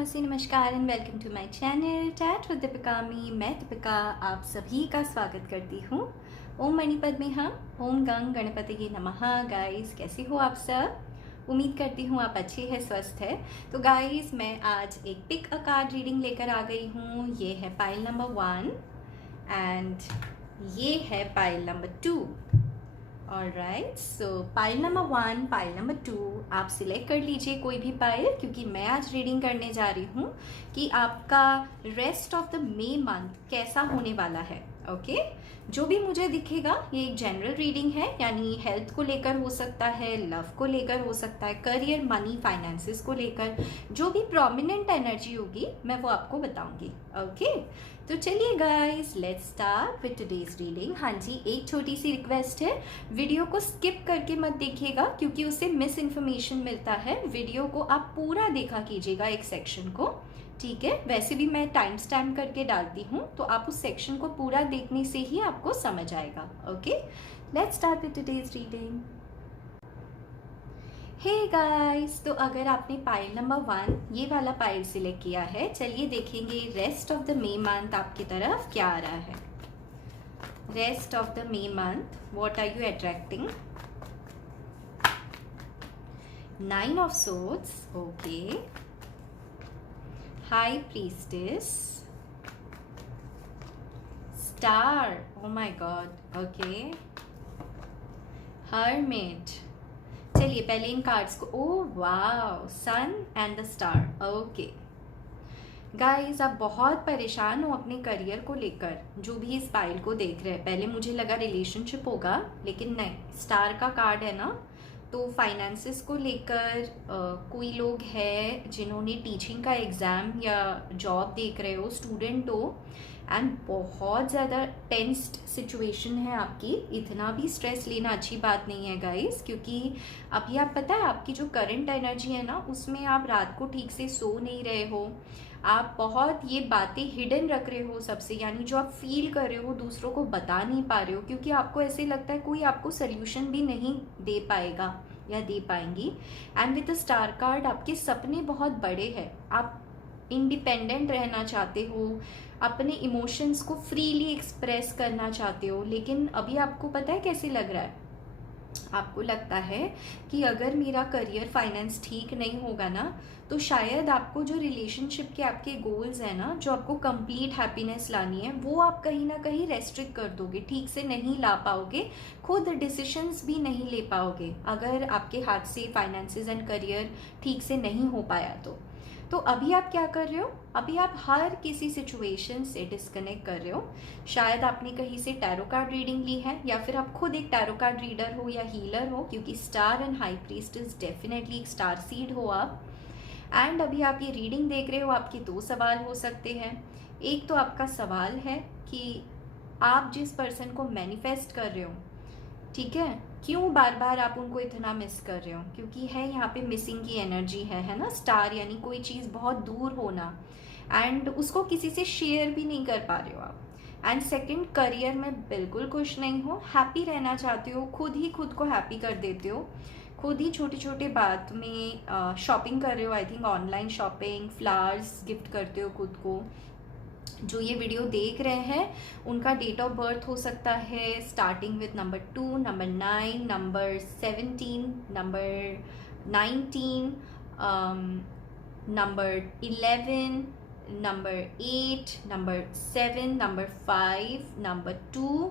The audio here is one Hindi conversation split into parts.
नमस्ते, नमस्कार and welcome to my channel chat with Deepika me. मैं दीपिका आप सभी का स्वागत करती हूँ। ओम मणिपद में हम ओम गंग गणपति नमः। गाइस कैसे हो आप सब? उम्मीद करती हूँ आप अच्छे हैं, स्वस्थ है। तो गाइस मैं आज एक पिक अ कार्ड रीडिंग लेकर आ गई हूँ। ये है पाइल नंबर 1 एंड ये है पाइल नंबर 2। ऑलराइट, सो पाइल नंबर 1, पाइल नंबर 2 आप सिलेक्ट कर लीजिए कोई भी पाइल, क्योंकि मैं आज रीडिंग करने जा रही हूँ कि आपका rest of the May month कैसा होने वाला है। ओके जो भी मुझे दिखेगा ये एक जनरल रीडिंग है, यानी हेल्थ को लेकर हो सकता है, लव को लेकर हो सकता है, करियर, मनी, फाइनेंसेस को लेकर जो भी प्रोमिनेंट एनर्जी होगी मैं वो आपको बताऊंगी। ओके तो चलिए guys let's start with today's reading. हाँ जी, एक छोटी सी रिक्वेस्ट है, वीडियो को स्किप करके मत देखिएगा क्योंकि उससे मिस इन्फॉर्मेशन मिलता है। वीडियो को आप पूरा देखा कीजिएगा, एक सेक्शन को, ठीक है? वैसे भी मैं टाइम स्टैम्प करके डालती हूँ तो आप उस सेक्शन को पूरा देखने से ही आपको समझ आएगा। Okay let's start with today's reading. Hey guys, तो अगर आपने पाइल नंबर 1 ये वाला पाइल सिलेक्ट किया है, चलिए देखेंगे rest of the May month आपकी तरफ क्या आ रहा है। Rest of the May month, what are you attracting? 9 of swords, okay. High priestess, star, oh my god, okay. Hermit, चलिए पहले इन कार्ड्स को, oh wow, sun and the star, okay. Guys आप बहुत परेशान हो अपने करियर को लेकर, जो भी इस पाइल को देख रहे हैं। पहले मुझे लगा रिलेशनशिप होगा, लेकिन नहीं, स्टार का कार्ड है ना, तो फाइनेंसेस को लेकर कोई लोग हैं जिन्होंने टीचिंग का एग्ज़ाम या जॉब देख रहे हो, स्टूडेंट हो, एंड बहुत ज़्यादा टेंस्ड सिचुएशन है आपकी। इतना भी स्ट्रेस लेना अच्छी बात नहीं है गाइस, क्योंकि अभी आप पता है आपकी जो करंट एनर्जी है ना, उसमें आप रात को ठीक से सो नहीं रहे हो, आप बहुत ये बातें हिडन रख रहे हो सबसे, यानी जो आप फील कर रहे हो दूसरों को बता नहीं पा रहे हो, क्योंकि आपको ऐसे लगता है कोई आपको सोल्यूशन भी नहीं दे पाएगा या दे पाएंगी। And with the star card आपके सपने बहुत बड़े हैं, आप इंडिपेंडेंट रहना चाहते हो, अपने इमोशंस को फ्रीली एक्सप्रेस करना चाहते हो, लेकिन अभी आपको पता है कैसे लग रहा है? आपको लगता है कि अगर मेरा करियर फाइनेंस ठीक नहीं होगा ना, तो शायद आपको जो रिलेशनशिप के आपके गोल्स हैं ना, जो आपको कंप्लीट हैप्पीनेस लानी है, वो आप कहीं ना कहीं रेस्ट्रिक्ट कर दोगे, ठीक से नहीं ला पाओगे, खुद डिसीशंस भी नहीं ले पाओगे अगर आपके हाथ से फाइनेंसेस एंड करियर ठीक से नहीं हो पाया तो अभी आप क्या कर रहे हो? अभी आप हर किसी सिचुएशन से डिस्कनेक्ट कर रहे हो। शायद आपने कहीं से टैरो कार्ड रीडिंग ली है, या फिर आप खुद एक टैरो कार्ड रीडर हो या हीलर हो, क्योंकि star and high priestess definitely एक स्टार सीड हो आप। एंड अभी आप ये रीडिंग देख रहे हो, आपके 2 सवाल हो सकते हैं। एक तो आपका सवाल है कि आप जिस पर्सन को मैनिफेस्ट कर रहे हो, ठीक है, क्यों बार बार आप उनको इतना मिस कर रहे हो? क्योंकि है यहाँ पे मिसिंग की एनर्जी है ना, स्टार, यानी कोई चीज़ बहुत दूर होना, एंड उसको किसी से शेयर भी नहीं कर पा रहे हो आप। एंड सेकंड, करियर में बिल्कुल खुश नहीं हो, हैप्पी रहना चाहते हो, खुद ही खुद को हैप्पी कर देते हो, खुद ही छोटे छोटे बात में शॉपिंग कर रहे हो। I think online shopping, flowers gift करते हो खुद को। जो ये वीडियो देख रहे हैं उनका डेट ऑफ बर्थ हो सकता है starting with number 2, number 9, number 17, number 19, number 11, number 8, number 7, number 5, number 2।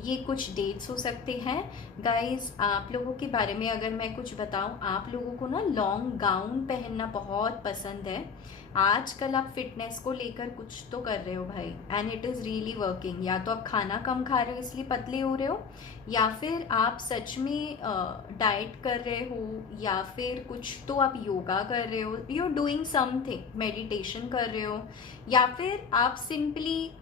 ये कुछ डेट्स हो सकते हैं। गाइस आप लोगों के बारे में अगर मैं कुछ बताऊं, आप लोगों को ना लॉन्ग गाउन पहनना बहुत पसंद है। आजकल आप फिटनेस को लेकर कुछ तो कर रहे हो भाई, and it is really working. या तो आप खाना कम खा रहे हो इसलिए पतले हो रहे हो, या फिर आप सच में डाइट कर रहे हो, या फिर कुछ तो आप योगा कर रहे हो, you are doing something, meditation कर रहे हो, या फिर आप सिंपली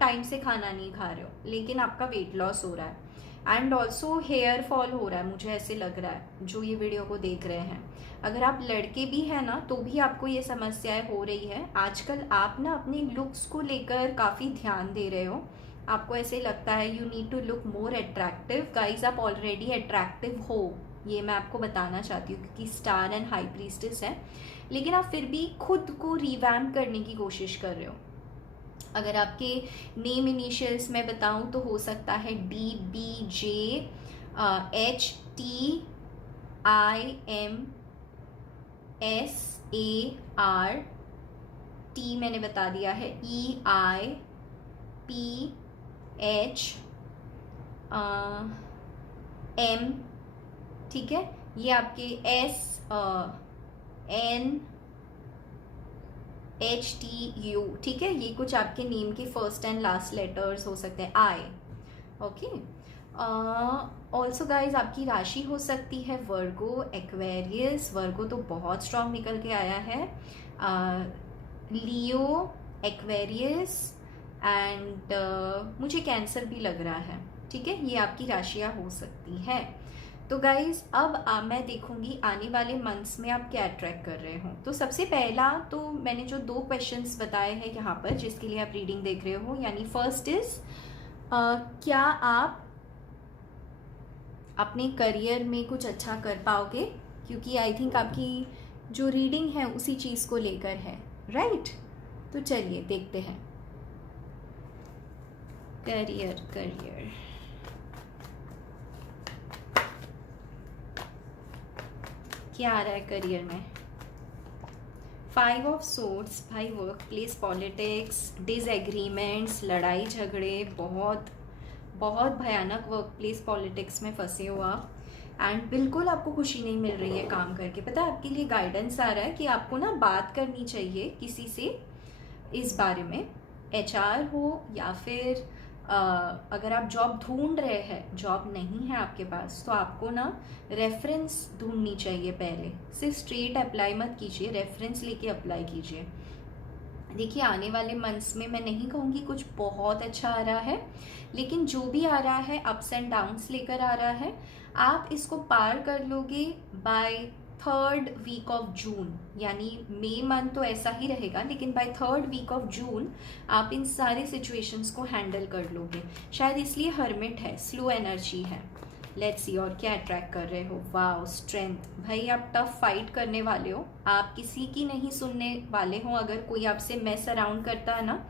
टाइम से खाना नहीं खा रहे हो लेकिन आपका वेट लॉस हो रहा है। एंड ऑल्सो हेयर फॉल हो रहा है, मुझे ऐसे लग रहा है जो ये वीडियो को देख रहे हैं। अगर आप लड़के भी हैं ना तो भी आपको ये समस्याएं हो रही है। आजकल आप ना अपने लुक्स को लेकर काफ़ी ध्यान दे रहे हो, आपको ऐसे लगता है you need to look more attractive. Guys आप ऑलरेडी अट्रैक्टिव हो, ये मैं आपको बताना चाहती हूँ, क्योंकि स्टार एंड हाई प्रीस्टेस है, लेकिन आप फिर भी खुद को रिवैम्प करने की कोशिश कर रहे हो। अगर आपके नेम इनिशियल्स में बताऊँ तो हो सकता है DBJHTIMSART, मैंने बता दिया है EIPHM, ठीक है। ये आपके SNHTU, ठीक है। ये कुछ आपके नेम के फर्स्ट एंड लास्ट लेटर्स हो सकते हैं, I, ओके। ऑल्सो गाइज आपकी राशि हो सकती है वर्गो, एक्वेरियस। वर्गो तो बहुत स्ट्रांग निकल के आया है, लियो, एक्वेरियस एंड मुझे कैंसर भी लग रहा है, ठीक है। ये आपकी राशियाँ हो सकती है। तो गाइज अब मैं देखूंगी आने वाले मंथ्स में आप क्या अट्रैक्ट कर रहे हो। तो सबसे पहला तो मैंने जो 2 क्वेश्चंस बताए हैं यहाँ पर जिसके लिए आप रीडिंग देख रहे हो, यानी फर्स्ट इज क्या आप अपने करियर में कुछ अच्छा कर पाओगे, क्योंकि आई थिंक आपकी जो रीडिंग है उसी चीज़ को लेकर है, राइट। तो चलिए देखते हैं करियर। क्या आ रहा है करियर में? 5 ऑफ सोर्ड्स, भाई वर्क प्लेस पॉलिटिक्स, डिसएग्रीमेंट्स, लड़ाई झगड़े, बहुत बहुत भयानक वर्क प्लेस पॉलिटिक्स में फंसे हो आप, एंड बिल्कुल आपको खुशी नहीं मिल रही है काम करके। पता है आपके लिए गाइडेंस आ रहा है कि आपको ना बात करनी चाहिए किसी से इस बारे में, HR हो या फिर अगर आप जॉब ढूंढ रहे हैं, जॉब नहीं है आपके पास, तो आपको ना रेफरेंस ढूंढनी चाहिए पहले। सिर्फ स्ट्रेट अप्लाई मत कीजिए, रेफरेंस लेके अप्लाई कीजिए। देखिए आने वाले मंथ्स में मैं नहीं कहूँगी कुछ बहुत अच्छा आ रहा है, लेकिन जो भी आ रहा है अप्स एंड डाउन्स लेकर आ रहा है। आप इसको पार कर लोगे bye 3rd week of June, यानी मई मंथ तो ऐसा ही रहेगा, लेकिन bye 3rd week of June आप इन सारे सिचुएशंस को हैंडल कर लोगे। शायद इसलिए हर्मिट है, स्लो एनर्जी है। लेट्स सी और क्या अट्रैक्ट कर रहे हो। Wow, strength. भाई आप टफ फाइट करने वाले हो, आप किसी की नहीं सुनने वाले हो। अगर कोई आपसे मैस अराउंड करता है ना,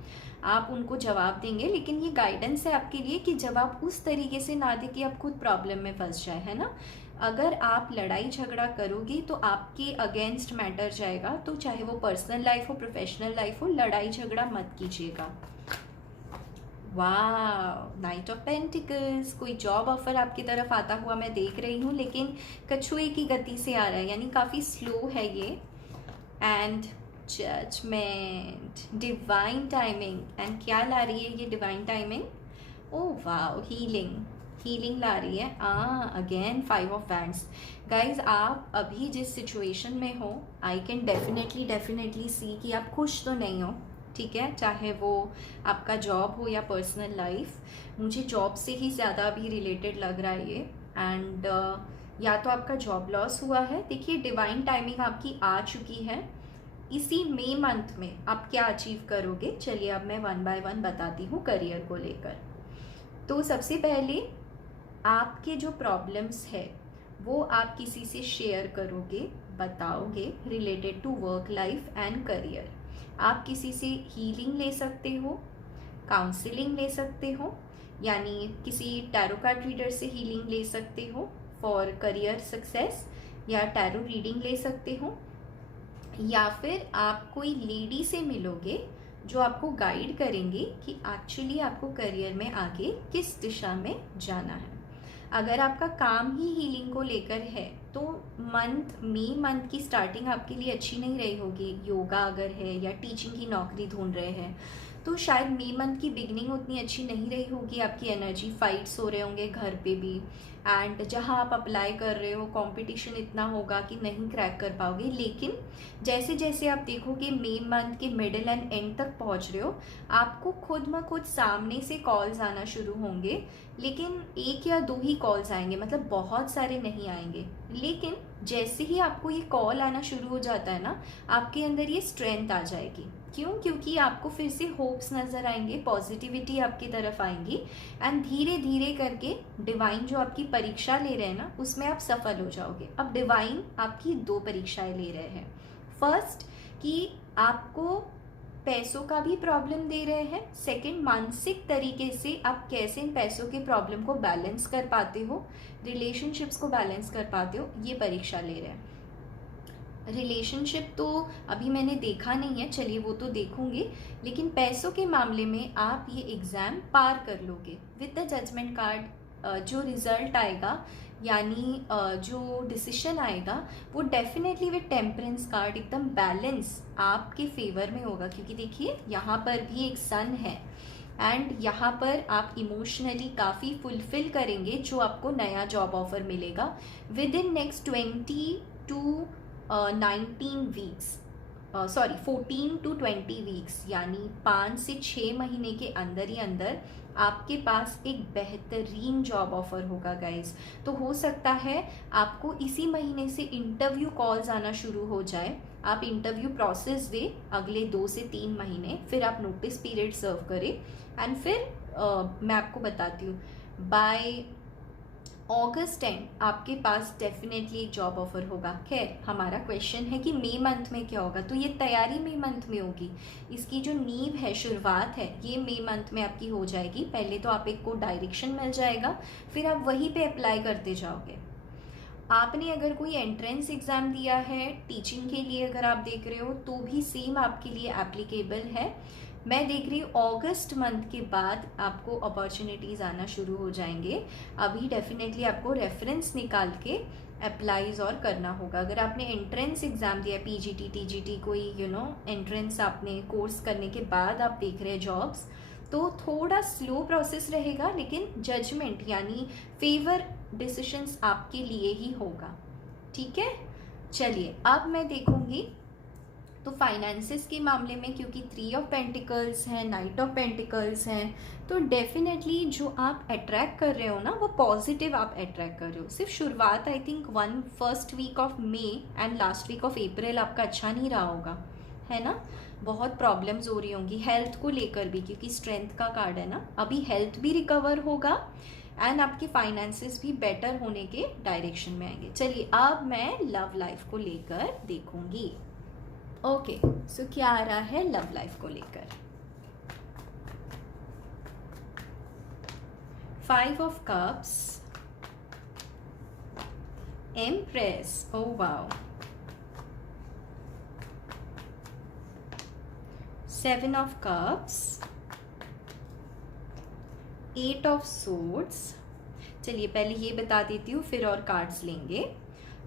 आप उनको जवाब देंगे, लेकिन ये गाइडेंस है आपके लिए कि जब आप उस तरीके से ना दे कि आप खुद प्रॉब्लम में फंस जाए, है ना। अगर आप लड़ाई झगड़ा करोगे तो आपके अगेंस्ट मैटर जाएगा, तो चाहे वो पर्सनल लाइफ हो, प्रोफेशनल लाइफ हो, लड़ाई झगड़ा मत कीजिएगा। वाह, नाइट ऑफ पेंटिकल्स। कोई जॉब ऑफर आपकी तरफ आता हुआ मैं देख रही हूँ, लेकिन कछुए की गति से आ रहा है, यानी काफ़ी स्लो है ये। And judgement, divine timing. And क्या ला रही है ये डिवाइन टाइमिंग? ओह वाह, हीलिंग ला रही है। Again 5 of wands. गाइज आप अभी जिस सिचुएशन में हो, आई कैन डेफिनेटली सी कि आप खुश तो नहीं हो, ठीक है। चाहे वो आपका जॉब हो या पर्सनल लाइफ, मुझे जॉब से ही ज़्यादा अभी रिलेटेड लग रहा है ये। एंड या तो आपका जॉब लॉस हुआ है। देखिए डिवाइन टाइमिंग आपकी आ चुकी है। इसी मई मंथ में आप क्या अचीव करोगे, चलिए अब मैं 1 बाय 1 बताती हूँ करियर को लेकर। तो सबसे पहले आपके जो प्रॉब्लम्स है वो आप किसी से शेयर करोगे, बताओगे, related to work life and career. आप किसी से हीलिंग ले सकते हो, काउंसलिंग ले सकते हो, यानी किसी टैरो कार्ड रीडर से हीलिंग ले सकते हो फॉर करियर सक्सेस, या टैरो रीडिंग ले सकते हो, या फिर आप कोई लेडी से मिलोगे जो आपको गाइड करेंगे कि एक्चुअली आपको करियर में आगे किस दिशा में जाना है। अगर आपका काम ही हीलिंग को लेकर है तो मई मंथ की स्टार्टिंग आपके लिए अच्छी नहीं रही होगी। योगा अगर है या टीचिंग की नौकरी ढूंढ रहे हैं तो शायद मई मंथ की बिगनिंग उतनी अच्छी नहीं रही होगी। आपकी एनर्जी फाइट्स हो रहे होंगे घर पे भी, एंड जहाँ आप अप्लाई कर रहे हो कंपटीशन इतना होगा कि नहीं क्रैक कर पाओगे। लेकिन जैसे जैसे आप देखोगे मई मंथ के मिडिल एंड एंड तक पहुँच रहे हो, आपको खुद ब खुद सामने से कॉल्स आना शुरू होंगे। लेकिन 1 या 2 ही कॉल्स आएंगे, मतलब बहुत सारे नहीं आएंगे, लेकिन जैसे ही आपको ये कॉल आना शुरू हो जाता है ना, आपके अंदर ये स्ट्रेंथ आ जाएगी। क्यों? क्योंकि आपको फिर से होप्स नज़र आएंगे, पॉजिटिविटी आपकी तरफ आएंगी, एंड धीरे धीरे करके डिवाइन जो आपकी परीक्षा ले रहे हैं ना, उसमें आप सफल हो जाओगे। अब डिवाइन आपकी 2 परीक्षाएं ले रहे हैं। फर्स्ट कि आपको पैसों का भी प्रॉब्लम दे रहे हैं, सेकंड मानसिक तरीके से आप कैसे इन पैसों के प्रॉब्लम को बैलेंस कर पाते हो, रिलेशनशिप्स को बैलेंस कर पाते हो, ये परीक्षा ले रहे हैं। रिलेशनशिप तो अभी मैंने देखा नहीं है, चलिए वो तो देखूंगी, लेकिन पैसों के मामले में आप ये एग्ज़ाम पार कर लोगे विद द जजमेंट कार्ड। जो रिजल्ट आएगा यानी जो डिसीजन आएगा वो डेफिनेटली विद टेम्परेंस कार्ड एकदम बैलेंस आपके फेवर में होगा। क्योंकि देखिए यहाँ पर भी एक सन है, एंड यहाँ पर आप इमोशनली काफ़ी फुलफिल करेंगे जो आपको नया जॉब ऑफर मिलेगा with in next 20 to 19 weeks, sorry 14 to 20 weeks, यानी 5 से 6 महीने के अंदर ही अंदर आपके पास एक बेहतरीन जॉब ऑफर होगा गाइस। तो हो सकता है आपको इसी महीने से इंटरव्यू कॉल्स आना शुरू हो जाए, आप इंटरव्यू प्रोसेस दे अगले 2 से 3 महीने, फिर आप नोटिस पीरियड सर्व करें, एंड फिर मैं आपको बताती हूँ बाय अगस्त एंड आपके पास डेफिनेटली एक जॉब ऑफर होगा। खैर हमारा क्वेश्चन है कि मई मंथ में क्या होगा, तो ये तैयारी मई मंथ में होगी। इसकी जो नींव है, शुरुआत है, ये मई मंथ में आपकी हो जाएगी। पहले तो आप एक को डायरेक्शन मिल जाएगा, फिर आप वहीं पे अप्लाई करते जाओगे। आपने अगर कोई एंट्रेंस एग्ज़ाम दिया है टीचिंग के लिए, अगर आप देख रहे हो, तो भी सेम आपके लिए एप्लीकेबल है। मैं देख रही हूँ अगस्त मंथ के बाद आपको अपॉर्चुनिटीज़ आना शुरू हो जाएंगे। अभी डेफिनेटली आपको रेफरेंस निकाल के अप्लाईज और करना होगा। अगर आपने एंट्रेंस एग्ज़ाम दिया, पीजीटी टीजीटी, कोई एंट्रेंस आपने कोर्स करने के बाद आप देख रहे हैं जॉब्स, तो थोड़ा स्लो प्रोसेस रहेगा, लेकिन जजमेंट यानी फेवर डिसीशंस आपके लिए ही होगा। ठीक है, चलिए अब मैं देखूंगी तो फाइनेंसेस के मामले में, क्योंकि 3 ऑफ पेंटिकल्स हैं, नाइट ऑफ पेंटिकल्स हैं, तो डेफिनेटली जो आप अट्रैक्ट कर रहे हो ना, वो पॉजिटिव आप अट्रैक्ट कर रहे हो। सिर्फ शुरुआत I think first week of May and last week of April आपका अच्छा नहीं रहा होगा, है ना। बहुत प्रॉब्लम्स हो रही होंगी हेल्थ को लेकर भी, क्योंकि स्ट्रेंथ का कार्ड है ना। अभी हेल्थ भी रिकवर होगा एंड आपकी फाइनेंसेस भी बेटर होने के डायरेक्शन में आएंगे। चलिए अब मैं लव लाइफ को लेकर देखूंगी। ओके, सो क्या आ रहा है लव लाइफ को लेकर? 5 of cups, empress, oh wow, 7 of cups, 8 of swords. चलिए पहले ये बता देती हूँ, फिर और कार्ड्स लेंगे।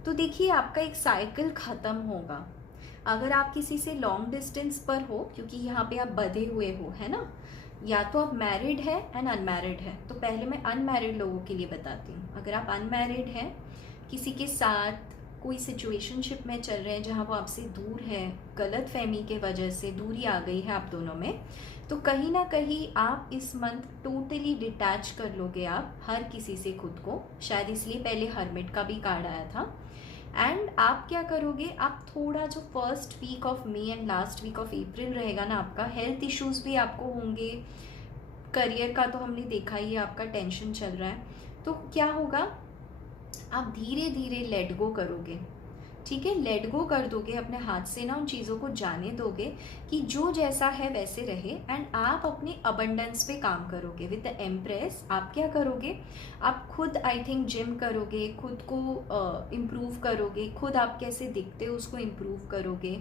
तो देखिए आपका एक साइकिल ख़त्म होगा। अगर आप किसी से लॉन्ग डिस्टेंस पर हो, क्योंकि यहाँ पे आप बंधे हुए हो, है ना, या तो आप मैरिड है एंड अनमैरिड है। तो पहले मैं अनमैरिड लोगों के लिए बताती हूँ। अगर आप अनमैरिड हैं, किसी के साथ कोई सिचुएशनशिप में चल रहे हैं जहाँ वो आपसे दूर है, गलत फहमी के वजह से दूरी आ गई है आप दोनों में, तो कहीं ना कहीं आप इस मंथ टोटली डिटैच कर लोगे आप हर किसी से खुद को। शायद इसलिए पहले हर्मिट का भी कार्ड आया था। एंड आप क्या करोगे, आप थोड़ा जो first week of May and last week of April रहेगा ना, आपका हेल्थ इश्यूज भी आपको होंगे। करियर का तो हमने देखा ही है, आपका टेंशन चल रहा है। तो क्या होगा, आप धीरे धीरे लेट गो करोगे। ठीक है, लेट गो कर दोगे अपने हाथ से ना, उन चीज़ों को जाने दोगे कि जो जैसा है वैसे रहे, एंड आप अपने अबंडेंस पे काम करोगे। विद द एम्प्रेस आप क्या करोगे, आप खुद आई थिंक जिम करोगे, खुद को इम्प्रूव करोगे, खुद आप कैसे दिखते हो उसको इम्प्रूव करोगे।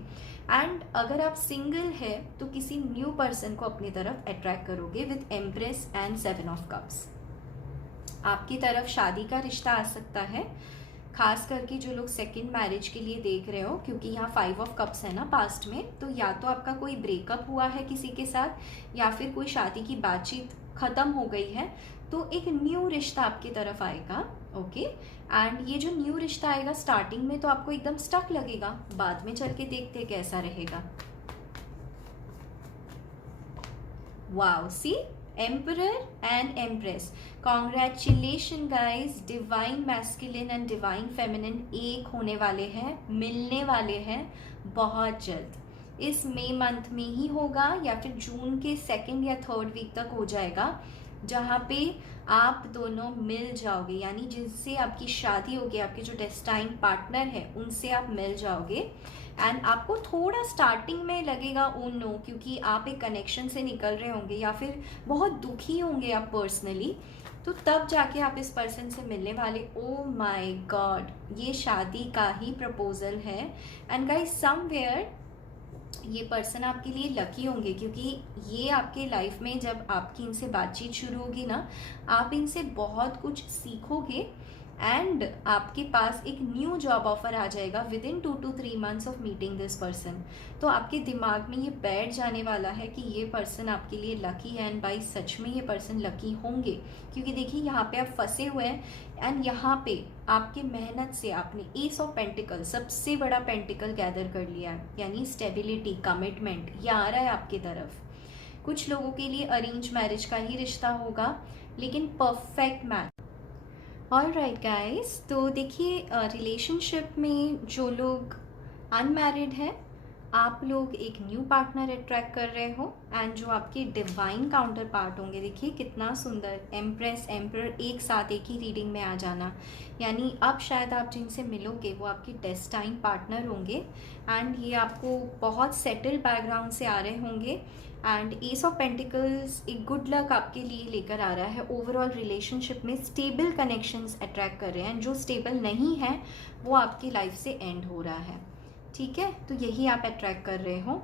एंड अगर आप सिंगल है तो किसी न्यू पर्सन को अपनी तरफ अट्रैक्ट करोगे with empress and 7 of cups. आपकी तरफ शादी का रिश्ता आ सकता है, खास करके जो लोग सेकंड मैरिज के लिए देख रहे हो, क्योंकि यहाँ 5 ऑफ कप्स है ना पास्ट में। तो या तो आपका कोई ब्रेकअप हुआ है किसी के साथ, या फिर कोई शादी की बातचीत ख़त्म हो गई है, तो एक न्यू रिश्ता आपकी तरफ आएगा। ओके, एंड ये जो न्यू रिश्ता आएगा स्टार्टिंग में तो आपको एकदम स्टक लगेगा, बाद में चल के देखते कैसा रहेगा। Wow, see emperor and empress. Congratulation guys, divine masculine and divine feminine एक होने वाले हैं, मिलने वाले हैं बहुत जल्द। इस मई मंथ में ही होगा या फिर जून के 2nd या 3rd वीक तक हो जाएगा, जहाँ पे आप दोनों मिल जाओगे, यानी जिनसे आपकी शादी होगी, आपके जो डेस्टाइन पार्टनर है उनसे आप मिल जाओगे। एंड आपको थोड़ा स्टार्टिंग में लगेगा ओ नो, क्योंकि आप एक कनेक्शन से निकल रहे होंगे या फिर बहुत दुखी होंगे आप पर्सनली, तो तब जाके आप इस पर्सन से मिलने वाले। ओ माय गॉड, ये शादी का ही प्रपोजल है। एंड गाइस समवेयर ये पर्सन आपके लिए लकी होंगे, क्योंकि ये आपके लाइफ में जब आपकी इनसे बातचीत शुरू होगी ना, आप इनसे बहुत कुछ सीखोगे एंड आपके पास एक न्यू जॉब ऑफर आ जाएगा with in 2 to 3 months of meeting this person. तो आपके दिमाग में ये बैठ जाने वाला है कि ये पर्सन आपके लिए लकी है। एंड भाई सच में ये पर्सन लकी होंगे, क्योंकि देखिए यहाँ पे आप फंसे हुए हैं एंड यहाँ पे आपके मेहनत से आपने एस ऑफ पेंटिकल, सबसे बड़ा पेंटिकल गैदर कर लिया है, यानी स्टेबिलिटी, कमिटमेंट, ये आ रहा है आपकी तरफ। कुछ लोगों के लिए अरेंज मैरिज का ही रिश्ता होगा, लेकिन perfect match. All right guys, तो देखिए रिलेशनशिप में जो लोग अनमैरिड हैं, आप लोग एक न्यू पार्टनर अट्रैक्ट कर रहे हो। एंड जो आपके डिवाइन काउंटर पार्ट होंगे, देखिए कितना सुंदर, एम्प्रेस एम्परर एक साथ एक ही रीडिंग में आ जाना, यानी अब शायद आप जिनसे मिलोगे वो आपके डेस्टाइन पार्टनर होंगे। एंड ये आपको बहुत सेटल्ड बैकग्राउंड से आ रहे होंगे। एंड एस ऑफ पेंटिकल्स एक गुड लक आपके लिए लेकर आ रहा है। ओवरऑल रिलेशनशिप में स्टेबल कनेक्शंस अट्रैक्ट कर रहे हैं, जो स्टेबल नहीं है वो आपकी लाइफ से एंड हो रहा है, ठीक है। तो यही आप अट्रैक्ट कर रहे हो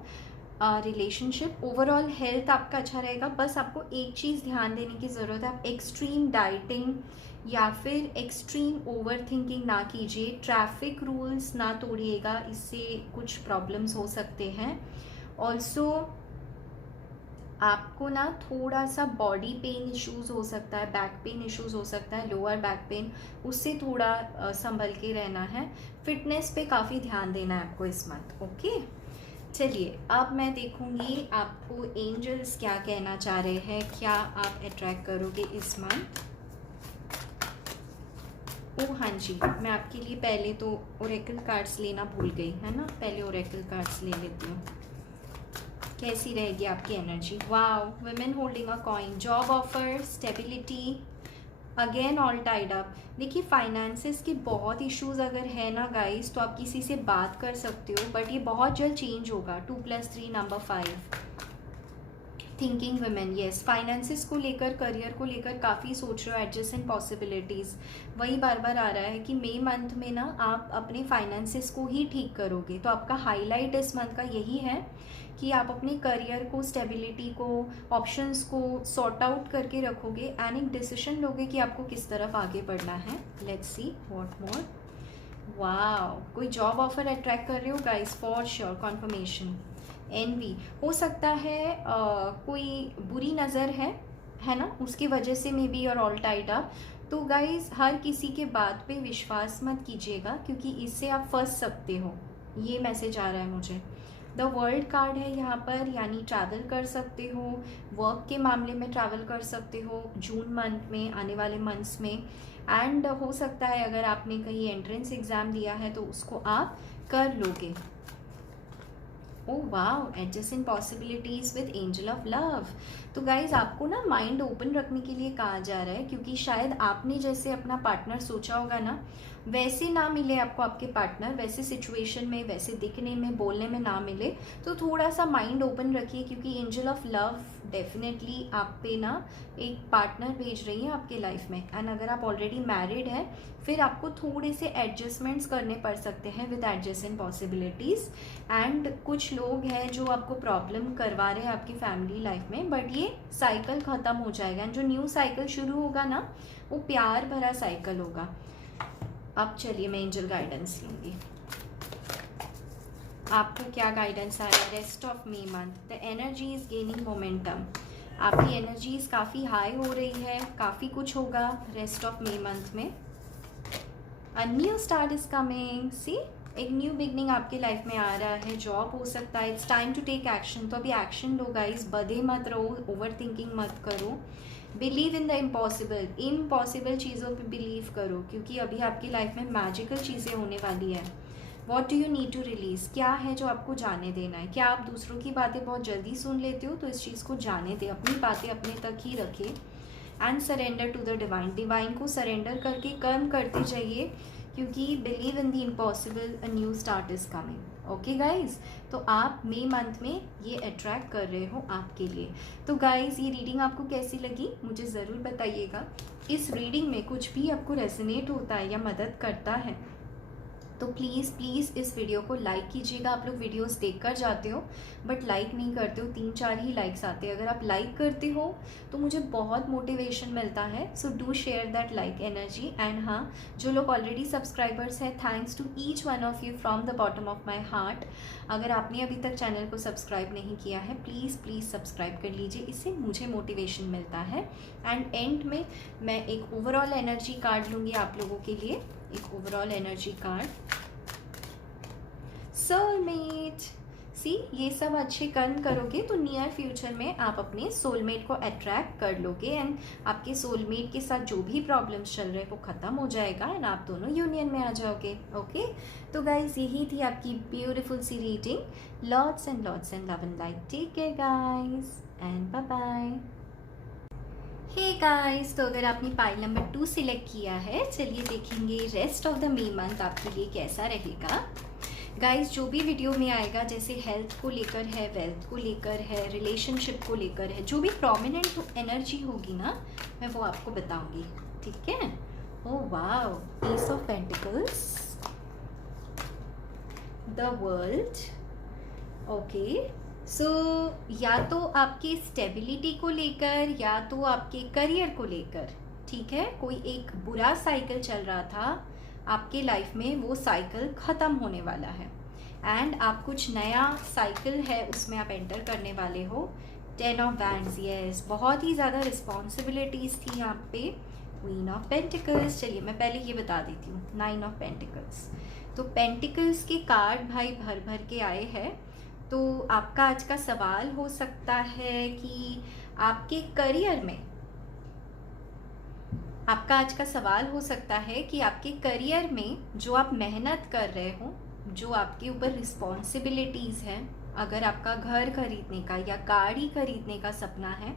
रिलेशनशिप। ओवरऑल हेल्थ आपका अच्छा रहेगा, बस आपको एक चीज़ ध्यान देने की ज़रूरत है, आप एक्सट्रीम डाइटिंग या फिर एक्सट्रीम ओवर थिंकिंग ना कीजिए, ट्रैफिक रूल्स ना तोड़िएगा, इससे कुछ प्रॉब्लम्स हो सकते हैं। ऑल्सो आपको ना थोड़ा सा बॉडी पेन इश्यूज हो सकता है, बैक पेन इश्यूज हो सकता है, लोअर बैक पेन, उससे थोड़ा संभल के रहना है। फिटनेस पे काफ़ी ध्यान देना है आपको इस मंथ, ओके। चलिए अब मैं देखूंगी आपको एंजल्स क्या कहना चाह रहे हैं, क्या आप अट्रैक्ट करोगे इस मंथ। ओ हाँ जी, मैं आपके लिए पहले तो ओरेकल कार्ड्स लेना भूल गई है ना, पहले ओरेकल कार्ड्स ले लेती हूँ। कैसी रहेगी आपकी energy. Wow, women holding a coin, job offer, stability, again all tied up. देखिए फाइनेंसेस के बहुत इश्यूज अगर है ना गाइस, तो आप किसी से बात कर सकते हो, बट ये बहुत जल्द चेंज होगा। 2+3 number 5। Thinking women, yes, finances को लेकर, करियर को लेकर काफ़ी सोच रहे हो, एडजस्टेंट पॉसिबिलिटीज़, वही बार बार आ रहा है कि मई मंथ में ना आप अपने फाइनेंसेस को ही ठीक करोगे। तो आपका हाईलाइट इस मंथ का यही है कि आप अपने करियर को, स्टेबिलिटी को, ऑप्शंस को सॉर्ट आउट करके रखोगे एंड एक डिसीजन लोगे कि आपको किस तरफ आगे बढ़ना है। Let's see what more. Wow, कोई जॉब ऑफर अट्रैक्ट कर रहे हो guys, for sure, confirmation. Envy हो सकता है, कोई बुरी नज़र है ना, उसकी वजह से मे बी और ऑल टाइड अप। तो गाइज हर किसी के बात पे विश्वास मत कीजिएगा, क्योंकि इससे आप फंस सकते हो, ये मैसेज आ रहा है मुझे। द वर्ल्ड कार्ड है यहाँ पर, यानी ट्रैवल कर सकते हो, वर्क के मामले में ट्रैवल कर सकते हो जून मंथ में, आने वाले मंथ्स में। एंड हो सकता है अगर आपने कहीं एंट्रेंस एग्ज़ाम दिया है तो उसको आप कर लोगे। Oh wow, adjusting possibilities with angel of love. तो गाइज आपको ना माइंड ओपन रखने के लिए कहा जा रहा है, क्योंकि शायद आपने जैसे अपना पार्टनर सोचा होगा ना, वैसे ना मिले आपको आपके पार्टनर, वैसे सिचुएशन में, वैसे दिखने में, बोलने में ना मिले, तो थोड़ा सा माइंड ओपन रखिए, क्योंकि एंजल ऑफ लव डेफिनेटली आप पे ना एक पार्टनर भेज रही है आपके लाइफ में। एंड अगर आप ऑलरेडी मैरिड है, फिर आपको थोड़े से एडजस्टमेंट्स करने पड़ सकते हैं विद एडजस्टेंट पॉसिबिलिटीज़। एंड कुछ लोग हैं जो आपको प्रॉब्लम करवा रहे हैं आपकी फैमिली लाइफ में, बट ये साइकिल ख़त्म हो जाएगा एंड जो न्यू साइकिल शुरू होगा ना, वो प्यार भरा साइकिल होगा। अब चलिए मैं एंजल गाइडेंस लूँगी, आपको क्या गाइडेंस आ रहा है rest of May month. The energy is gaining momentum, आपकी एनर्जीज काफ़ी हाई हो रही है, काफ़ी कुछ होगा रेस्ट ऑफ मई मंथ में। A new start is coming, see एक न्यू बिगनिंग आपके लाइफ में आ रहा है, जॉब हो सकता है, it's time to take action. तो अभी एक्शन लो गाइस, बधे मत रहो, ओवर थिंकिंग मत करो, believe in the impossible, impossible चीज़ों पे बिलीव करो, क्योंकि अभी आपकी लाइफ में मैजिकल चीज़ें होने वाली है। What do you need to release, क्या है जो आपको जाने देना है? क्या आप दूसरों की बातें बहुत जल्दी सुन लेते हो? तो इस चीज़ को जाने दें, अपनी बातें अपने तक ही रखें and surrender to the divine, divine को सरेंडर करके कर्म करते जाइए, क्योंकि believe in the impossible, a new start is coming. Okay guys, तो आप मई मंथ में ये अट्रैक्ट कर रहे हो आपके लिए। तो गाइज, ये रीडिंग आपको कैसी लगी मुझे ज़रूर बताइएगा। इस रीडिंग में कुछ भी आपको रेजोनेट होता है या मदद करता है तो प्लीज़ इस वीडियो को लाइक कीजिएगा। आप लोग वीडियोस देखकर जाते हो बट लाइक नहीं करते हो, 3-4 ही लाइक्स आते हैं। अगर आप लाइक करते हो तो मुझे बहुत मोटिवेशन मिलता है। So do share that like energy. And हाँ, जो लोग ऑलरेडी सब्सक्राइबर्स हैं, thanks to each one of you from the bottom of my heart. अगर आपने अभी तक चैनल को सब्सक्राइब नहीं किया है, प्लीज़ सब्सक्राइब कर लीजिए, इससे मुझे मोटिवेशन मिलता है। एंड एंड में मैं एक ओवरऑल एनर्जी कार्ड लूँगी आप लोगों के लिए, एक ओवरऑल एनर्जी कार्ड। सोलमेट, सी ये सब अच्छे कर्म करोगे तो नियर फ्यूचर में आप अपने सोलमेट को अट्रैक्ट कर लोगे एंड आपके सोलमेट के साथ जो भी प्रॉब्लम्स चल रहे हैं वो ख़त्म हो जाएगा एंड आप दोनों यूनियन में आ जाओगे। ओके, तो गाइज यही थी आपकी beautiful see reading. Lots and love and light. Take care guys and bye bye. Hey guys, तो अगर आपने पाइल नंबर 2 सिलेक्ट किया है, चलिए देखेंगे rest of the May month आपके लिए कैसा रहेगा। गाइस, जो भी वीडियो में आएगा, जैसे हेल्थ को लेकर है, वेल्थ को लेकर है, रिलेशनशिप को लेकर है, जो भी प्रोमिनेंट एनर्जी होगी ना, मैं वो आपको बताऊंगी, ठीक है। Oh wow, ace of pentacles, the world. Okay, so या तो आपकी स्टेबिलिटी को लेकर या तो आपके करियर को लेकर, ठीक है, कोई एक बुरा साइकिल चल रहा था आपके लाइफ में, वो साइकिल ख़त्म होने वाला है एंड आप कुछ नया साइकिल है उसमें आप एंटर करने वाले हो। 10 ऑफ वैंड्स, यस, बहुत ही ज़्यादा रिस्पॉन्सिबिलिटीज़ थी यहाँ पे। क्वीन ऑफ पेंटिकल्स, चलिए मैं पहले ये बता देती हूँ। 9 ऑफ पेंटिकल्स, तो पेंटिकल्स के कार्ड भाई भर भर के आए हैं। तो आपका आज का सवाल हो सकता है कि आपके करियर में, आपका आज का सवाल हो सकता है कि आपके करियर में जो आप मेहनत कर रहे हो, जो आपके ऊपर रिस्पॉन्सिबिलिटीज़ हैं, अगर आपका घर खरीदने का या गाड़ी खरीदने का सपना है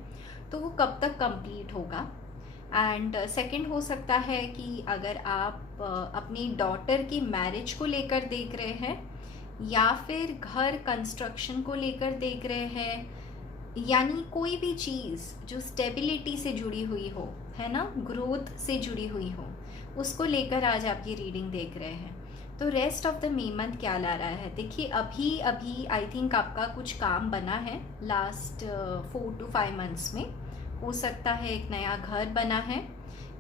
तो वो कब तक कंप्लीट होगा। एंड सेकंड हो सकता है कि अगर आप अपनी डॉटर की मैरिज को लेकर देख रहे हैं या फिर घर कंस्ट्रक्शन को लेकर देख रहे हैं, यानी कोई भी चीज़ जो स्टेबिलिटी से जुड़ी हुई हो, है ना, ग्रोथ से जुड़ी हुई हो, उसको लेकर आज आप ये रीडिंग देख रहे हैं। तो rest of the May month क्या ला रहा है, देखिए अभी आई थिंक आपका कुछ काम बना है लास्ट 4 to 5 मंथ्स में। हो सकता है एक नया घर बना है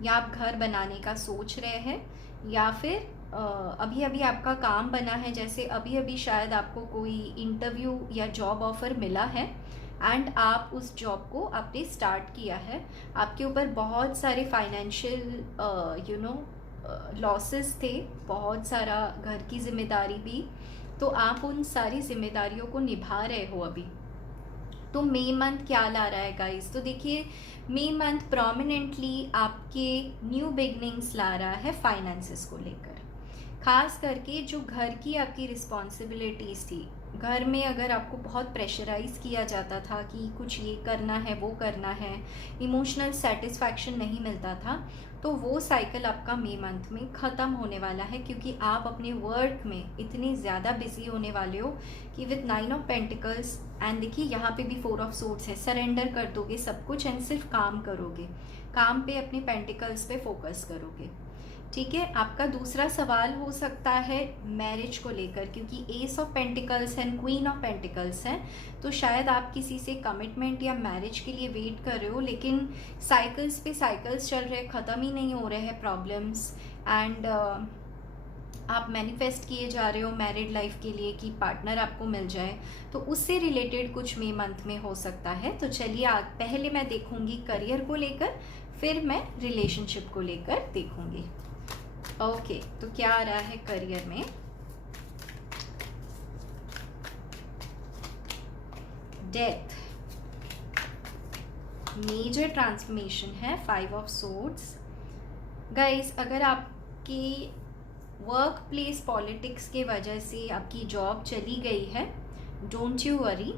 या आप घर बनाने का सोच रहे हैं, या फिर अभी आपका काम बना है, जैसे अभी शायद आपको कोई इंटरव्यू या जॉब ऑफर मिला है एंड आप उस जॉब को आपने स्टार्ट किया है। आपके ऊपर बहुत सारे फाइनेंशियल लॉसेस थे, बहुत सारा घर की जिम्मेदारी भी, तो आप उन सारी जिम्मेदारियों को निभा रहे हो अभी। तो मई मंथ क्या ला रहा है गाइस, तो देखिए मई मंथ प्रोमिनेंटली आपके न्यू बिगनिंग्स ला रहा है फाइनेंसेस को लेकर। खास करके जो घर की आपकी रिस्पॉन्सिबिलिटीज़ थी, घर में अगर आपको बहुत प्रेशराइज किया जाता था कि कुछ ये करना है वो करना है, इमोशनल सेटिस्फैक्शन नहीं मिलता था, तो वो साइकिल आपका मई मंथ में ख़त्म होने वाला है, क्योंकि आप अपने वर्क में इतने ज़्यादा बिजी होने वाले हो कि विद 9 ऑफ पेंटिकल्स एंड देखिए यहाँ पे भी 4 ऑफ सोर्ड्स है, सरेंडर कर दोगे सब कुछ एंड सिर्फ काम करोगे, काम पे अपने पेंटिकल्स पे फोकस करोगे, ठीक है। आपका दूसरा सवाल हो सकता है मैरिज को लेकर, क्योंकि S of pentacles and queen of pentacles हैं, तो शायद आप किसी से कमिटमेंट या मैरिज के लिए वेट कर रहे हो, लेकिन साइकिल्स पे साइकिल्स चल रहे, ख़त्म ही नहीं हो रहे हैं प्रॉब्लम्स एंड आप मैनिफेस्ट किए जा रहे हो मैरिड लाइफ के लिए कि पार्टनर आपको मिल जाए, तो उससे रिलेटेड कुछ मई मंथ में हो सकता है। तो चलिए पहले मैं देखूंगी करियर को लेकर, फिर मैं रिलेशनशिप को लेकर देखूंगी। ओके, तो क्या आ रहा है करियर में। डेथ, मेजर ट्रांसफॉर्मेशन है, 5 ऑफ सोर्ड्स। गाइस अगर आपकी वर्क प्लेस पॉलिटिक्स के वजह से आपकी जॉब चली गई है, डोंट यू वरी।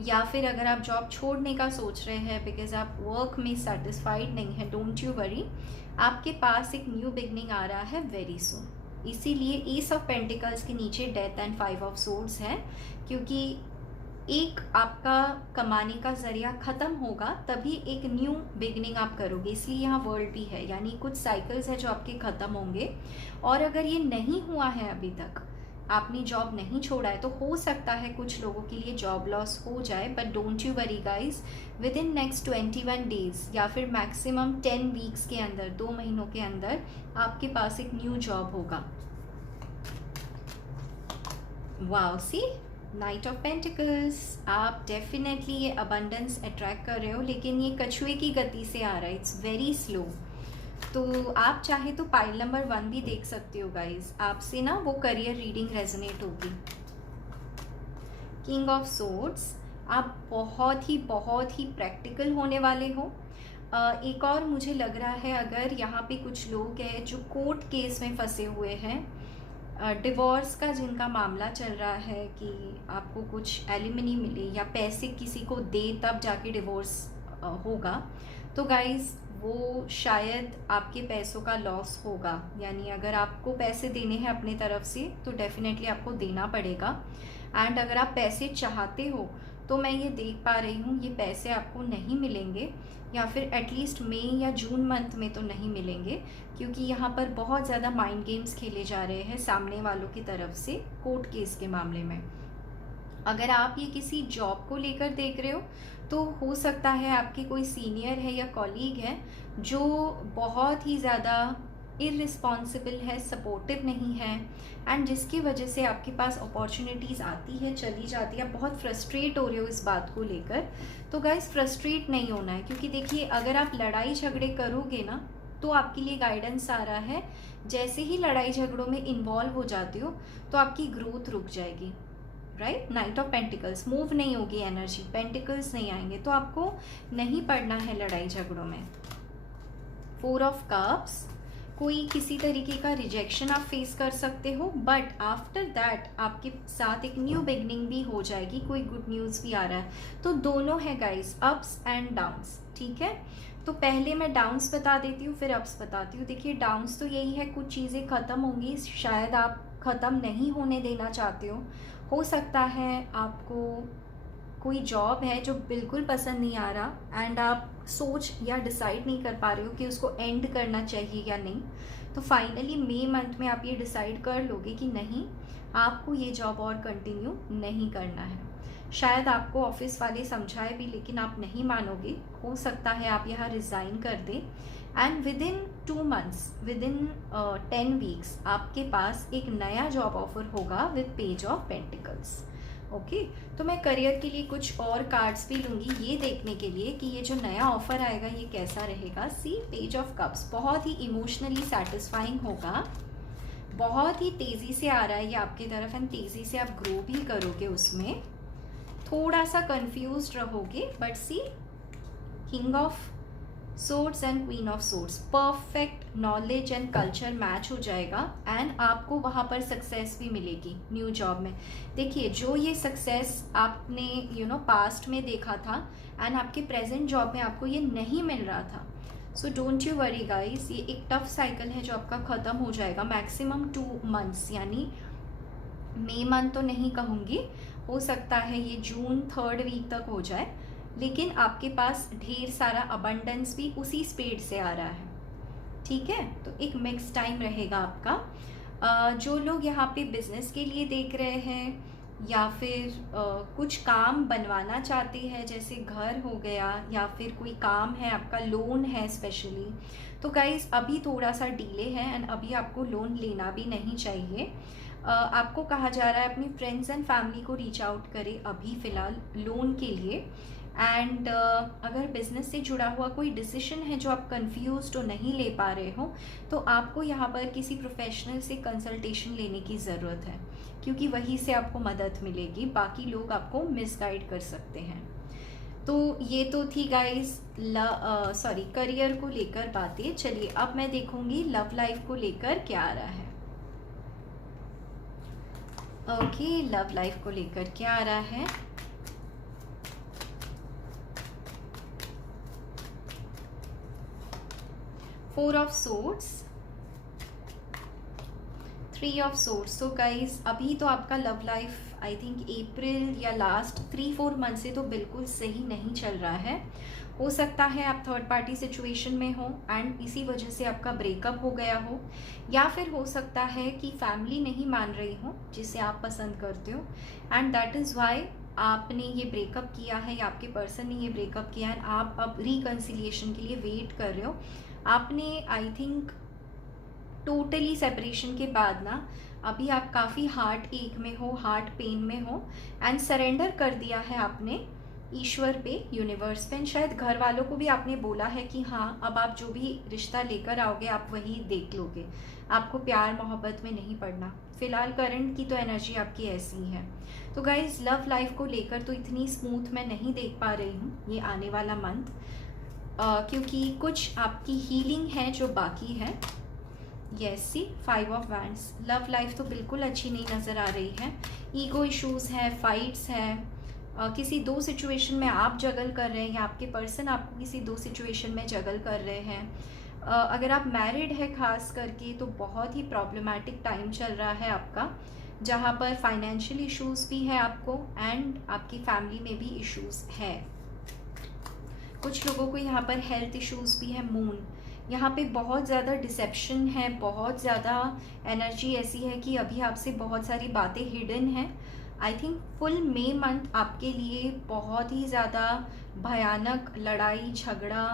या फिर अगर आप जॉब छोड़ने का सोच रहे हैं बिकॉज आप वर्क में सेटिस्फाइड नहीं है, डोंट यू वरी, आपके पास एक न्यू बिगनिंग आ रहा है वेरी सून। इसीलिए एस ऑफ पेंटिकल्स के नीचे डेथ एंड 5 ऑफ सोर्ड्स है, क्योंकि एक आपका कमाने का जरिया ख़त्म होगा तभी एक न्यू बिगनिंग आप करोगे, इसलिए यहाँ वर्ल्ड भी है, यानी कुछ साइकिल्स है जो आपके ख़त्म होंगे। और अगर ये नहीं हुआ है अभी तक, आपने जॉब नहीं छोड़ा है, तो हो सकता है कुछ लोगों के लिए जॉब लॉस हो जाए, but don't you worry guys, with in next 21 days या फिर मैक्सिमम 10 वीक्स के अंदर, 2 महीनों के अंदर आपके पास एक न्यू जॉब होगा। Wow, see knight of pentacles, आप डेफिनेटली ये अबंडेंस अट्रैक्ट कर रहे हो, लेकिन ये कछुए की गति से आ रहा है, इट्स वेरी स्लो। तो आप चाहे तो पाइल नंबर 1 भी देख सकते हो गाइज, आपसे ना वो करियर रीडिंग रेजोनेट होगी। किंग ऑफ सोर्ड्स, आप बहुत ही प्रैक्टिकल होने वाले हो। एक और मुझे लग रहा है, अगर यहाँ पे कुछ लोग हैं जो कोर्ट केस में फंसे हुए हैं, डिवोर्स का जिनका मामला चल रहा है कि आपको कुछ एलिमनी मिले या पैसे किसी को दे तब जाके डिवोर्स होगा, तो गाइज वो शायद आपके पैसों का लॉस होगा। यानी अगर आपको पैसे देने हैं अपने तरफ से तो डेफिनेटली आपको देना पड़ेगा। एंड अगर आप पैसे चाहते हो तो मैं ये देख पा रही हूँ ये पैसे आपको नहीं मिलेंगे, या फिर एटलीस्ट मई या जून मंथ में तो नहीं मिलेंगे, क्योंकि यहाँ पर बहुत ज़्यादा माइंड गेम्स खेले जा रहे हैं सामने वालों की तरफ से कोर्ट केस के मामले में। अगर आप ये किसी जॉब को लेकर देख रहे हो तो हो सकता है आपके कोई सीनियर है या कॉलीग है जो बहुत ही ज़्यादा इररिस्पॉन्सिबल है, सपोर्टिव नहीं है, एंड जिसकी वजह से आपके पास अपॉर्चुनिटीज़ आती है चली जाती है, आप बहुत फ्रस्ट्रेट हो रहे हो इस बात को लेकर। तो गाइस फ्रस्ट्रेट नहीं होना है, क्योंकि देखिए अगर आप लड़ाई झगड़े करोगे ना तो आपके लिए गाइडेंस आ रहा है, जैसे ही लड़ाई झगड़ों में इन्वॉल्व हो जाते हो तो आपकी ग्रोथ रुक जाएगी, right. Night of pentacles, move नहीं होगी एनर्जी, पेंटिकल्स नहीं आएंगे, तो आपको नहीं पड़ना है लड़ाई झगड़ों में। 4 ऑफ कप्स, कोई किसी तरीके का रिजेक्शन आप फेस कर सकते हो, बट आफ्टर दैट आपके साथ एक न्यू बिगनिंग भी हो जाएगी, कोई गुड न्यूज़ भी आ रहा है। तो दोनों है गाइस, अप्स एंड डाउन्स, ठीक है। तो पहले मैं डाउन्स बता देती हूँ फिर अप्स बताती हूँ। देखिए डाउन्स तो यही है, कुछ चीज़ें ख़त्म होंगी, शायद आप ख़त्म नहीं होने देना चाहते हो सकता है आपको कोई जॉब है जो बिल्कुल पसंद नहीं आ रहा एंड आप सोच या डिसाइड नहीं कर पा रहे हो कि उसको एंड करना चाहिए या नहीं, तो फाइनली मई मंथ में आप ये डिसाइड कर लोगे कि नहीं, आपको ये जॉब और कंटिन्यू नहीं करना है। शायद आपको ऑफिस वाले समझाए भी लेकिन आप नहीं मानोगे, हो सकता है आप यहाँ रिज़ाइन कर दें, and with in 2 months, with in 10 weeks आपके पास एक नया जॉब ऑफर होगा with page of pentacles. Okay, तो मैं करियर के लिए कुछ और कार्ड्स भी लूँगी ये देखने के लिए कि ये जो नया ऑफर आएगा ये कैसा रहेगा। सी पेज ऑफ कप्स, बहुत ही इमोशनली सेटिस्फाइंग होगा, बहुत ही तेज़ी से आ रहा है ये आपकी तरफ एंड तेज़ी से आप ग्रो भी करोगे उसमें, थोड़ा सा कंफ्यूज्ड रहोगे, but see king of swords and queen of swords, perfect knowledge and culture match हो जाएगा एंड आपको वहाँ पर सक्सेस भी मिलेगी न्यू जॉब में। देखिए जो ये सक्सेस आपने पास्ट में देखा था एंड आपके प्रेजेंट जॉब में आपको ये नहीं मिल रहा था, so don't you worry guys, ये एक टफ साइकिल है जो आपका ख़त्म हो जाएगा मैक्सिमम 2 मंथ्स, यानी मई मंथ तो नहीं कहूँगी, हो सकता है ये जून 3rd वीक तक हो जाए, लेकिन आपके पास ढेर सारा अबंडेंस भी उसी स्पीड से आ रहा है, ठीक है। तो एक मिक्स टाइम रहेगा आपका। जो लोग यहाँ पे बिजनेस के लिए देख रहे हैं या फिर कुछ काम बनवाना चाहते हैं, जैसे घर हो गया या फिर कोई काम है आपका, लोन है स्पेशली, तो गाइस अभी थोड़ा सा डिले है एंड अभी आपको लोन लेना भी नहीं चाहिए। आपको कहा जा रहा है अपनी फ्रेंड्स एंड फैमिली को रीच आउट करें अभी फ़िलहाल लोन के लिए, एंड अगर बिजनेस से जुड़ा हुआ कोई डिसीजन है जो आप कंफ्यूज्ड हो, नहीं ले पा रहे हो, तो आपको यहाँ पर किसी प्रोफेशनल से कंसल्टेशन लेने की ज़रूरत है, क्योंकि वहीं से आपको मदद मिलेगी, बाकी लोग आपको मिसगाइड कर सकते हैं। तो ये तो थी गाइस करियर को लेकर बातें। चलिए अब मैं देखूंगी लव लाइफ को लेकर क्या आ रहा है। ओके, लव लाइफ को लेकर क्या आ रहा है। Four of swords, three of swords. तो गाइस अभी तो आपका love life I think April या लास्ट 3-4 मंथ से तो बिल्कुल सही नहीं चल रहा है। हो सकता है आप थर्ड पार्टी सिचुएशन में हो एंड इसी वजह से आपका ब्रेकअप हो गया हो, या फिर हो सकता है कि फैमिली नहीं मान रही हो जिसे आप पसंद करते हो, एंड दैट इज़ वाई आपने ये ब्रेकअप किया है या आपके पर्सन ने ये ब्रेकअप किया है। आप अब रिकन्सिलिएशन के लिए वेट कर रहे हो। आपने आई थिंक टोटली सेपरेशन के बाद ना अभी आप काफ़ी हार्ट एक में हो, हार्ट पेन में हो, एंड सरेंडर कर दिया है आपने ईश्वर पे, यूनिवर्स पे। शायद घर वालों को भी आपने बोला है कि हाँ अब आप जो भी रिश्ता लेकर आओगे आप वही देख लोगे, आपको प्यार मोहब्बत में नहीं पड़ना। फिलहाल करंट की तो एनर्जी आपकी ऐसी ही है। तो गाइज लव लाइफ को लेकर तो इतनी स्मूथ मैं नहीं देख पा रही हूँ ये आने वाला मंथ, क्योंकि कुछ आपकी हीलिंग है जो बाकी है। Yes, see 5 of wands. Love life तो बिल्कुल अच्छी नहीं नज़र आ रही है। ईगो इश्यूज़ है, फाइट्स है, किसी दो सिचुएशन में आप जगल कर रहे हैं या आपके पर्सन आपको किसी दो सिचुएशन में जगल कर रहे हैं। अगर आप मैरिड है खास करके तो बहुत ही प्रॉब्लमैटिक टाइम चल रहा है आपका, जहाँ पर फाइनेंशियल इश्यूज़ भी है आपको एंड आपकी फैमिली में भी इश्यूज़ है। कुछ लोगों को यहाँ पर हेल्थ इश्यूज़ भी है। मून यहाँ पे बहुत ज़्यादा डिसेप्शन है, बहुत ज़्यादा एनर्जी ऐसी है कि अभी आपसे बहुत सारी बातें हिडन हैं। I think full May month आपके लिए बहुत ही ज़्यादा भयानक लड़ाई झगड़ा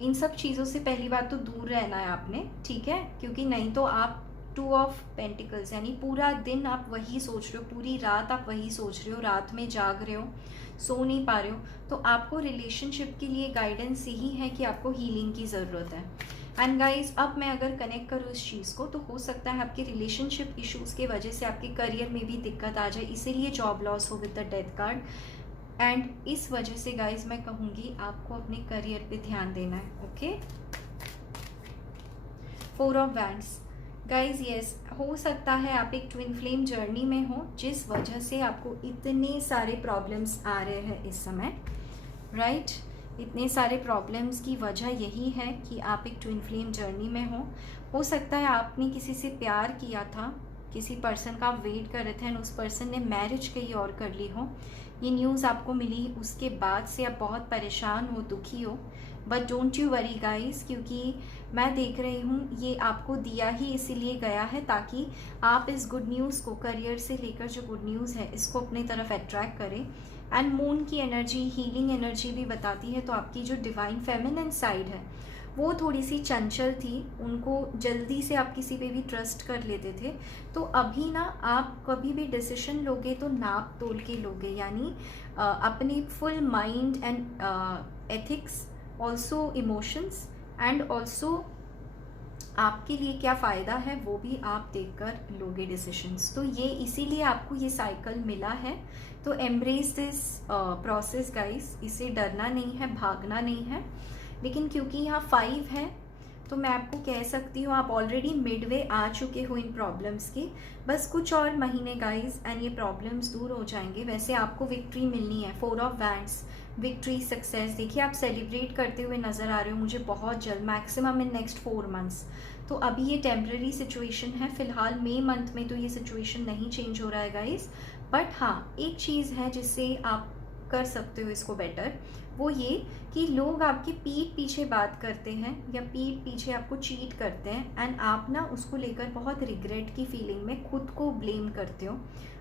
इन सब चीज़ों से पहली बात तो दूर रहना है आपने, ठीक है, क्योंकि नहीं तो आप 2 ऑफ पेंटिकल्स यानी पूरा दिन आप वही सोच रहे हो, पूरी रात आप वही सोच रहे हो, रात में जाग रहे हो, सो नहीं पा रहे हो। तो आपको रिलेशनशिप के लिए गाइडेंस यही है कि आपको हीलिंग की ज़रूरत है। एंड गाइज अब मैं अगर कनेक्ट करूँ इस चीज़ को तो हो सकता है आपके रिलेशनशिप इश्यूज़ के वजह से आपके करियर में भी दिक्कत आ जाए, इसीलिए जॉब लॉस हो with the death card. And इस वजह से गाइज मैं कहूँगी आपको अपने करियर पे ध्यान देना है। Okay, 4 of wands. Guys yes, हो सकता है आप एक ट्विन फ्लेम जर्नी में हो जिस वजह से आपको इतने सारे प्रॉब्लम्स आ रहे हैं इस समय, राइट? इतने सारे प्रॉब्लम्स की वजह यही है कि आप एक ट्विन फ्लेम जर्नी में हो सकता है आपने किसी से प्यार किया था, किसी पर्सन का आप वेट कर रहे थे एंड उस पर्सन ने मैरिज कहीं और कर ली हो, ये न्यूज़ आपको मिली, उसके बाद से आप बहुत परेशान हो, दुखी हो। But don't you worry guys, क्योंकि मैं देख रही हूँ ये आपको दिया ही इसीलिए गया है ताकि आप इस गुड न्यूज़ को, करियर से लेकर जो गुड न्यूज़ है, इसको अपनी तरफ अट्रैक्ट करें। एंड मून की एनर्जी हीलिंग एनर्जी भी बताती है, तो आपकी जो डिवाइन फेमिनिन साइड है वो थोड़ी सी चंचल थी, उनको जल्दी से आप किसी पे भी ट्रस्ट कर लेते थे। तो अभी ना आप कभी भी डिसीजन लोगे तो नाप तोल के लोगे, यानी अपनी full mind and ethics, also emotions and also आपके लिए क्या फ़ायदा है वो भी आप देखकर लोगे डिसीशंस। तो ये इसीलिए आपको ये साइकिल मिला है। तो एम्ब्रेस दिस प्रोसेस गाइस, इससे डरना नहीं है, भागना नहीं है। लेकिन क्योंकि यहाँ 5 है तो मैं आपको कह सकती हूँ आप ऑलरेडी मिडवे आ चुके हो इन प्रॉब्लम्स के, बस कुछ और महीने गाइस एंड ये प्रॉब्लम्स दूर हो जाएंगे। वैसे आपको विक्ट्री मिलनी है। 4 ऑफ वैंड्स, विक्ट्री, सक्सेस, देखिए आप सेलिब्रेट करते हुए नज़र आ रहे हो मुझे बहुत जल्द, मैक्सिमम इन नेक्स्ट 4 मंथ्स। तो अभी ये टेम्प्रेरी सिचुएशन है, फिलहाल मई मंथ में तो ये सिचुएशन नहीं चेंज हो रहा है गाइस। बट हाँ, एक चीज़ है जिससे आप कर सकते हो इसको बेटर, वो ये कि लोग आपकी पीठ पीछे बात करते हैं या पीठ पीछे आपको चीट करते हैं एंड आप ना उसको लेकर बहुत रिग्रेट की फीलिंग में खुद को ब्लेम करते हो।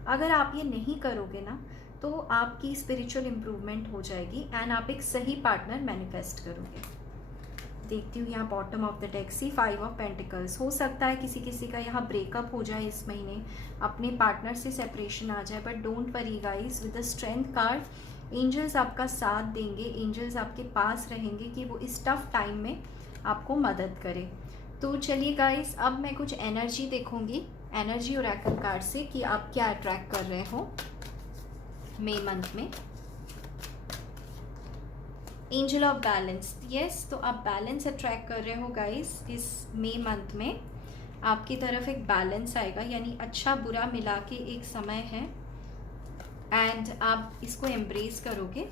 अगर आप ये नहीं करोगे ना तो आपकी स्पिरिचुअल इम्प्रूवमेंट हो जाएगी एंड आप एक सही पार्टनर मैनिफेस्ट करोगे। देखती हूँ यहाँ bottom of the deck see 5 of pentacles. हो सकता है किसी किसी का यहाँ ब्रेकअप हो जाए इस महीने, अपने पार्टनर से सेपरेशन आ जाए, but don't worry guys, with the strength card angels आपका साथ देंगे, एंजल्स आपके पास रहेंगे कि वो इस टफ टाइम में आपको मदद करे। तो चलिए गाइस, अब मैं कुछ एनर्जी देखूंगी, एनर्जी ओरेकल कार्ड से, कि आप क्या अट्रैक्ट कर रहे हो मई मंथ में। एंजल ऑफ बैलेंस, यस, तो आप बैलेंस अट्रैक्ट कर रहे हो गाइस इस मई मंथ में। आपकी तरफ एक बैलेंस आएगा, यानी अच्छा बुरा मिला के एक समय है एंड आप इसको एम्ब्रेस करोगे।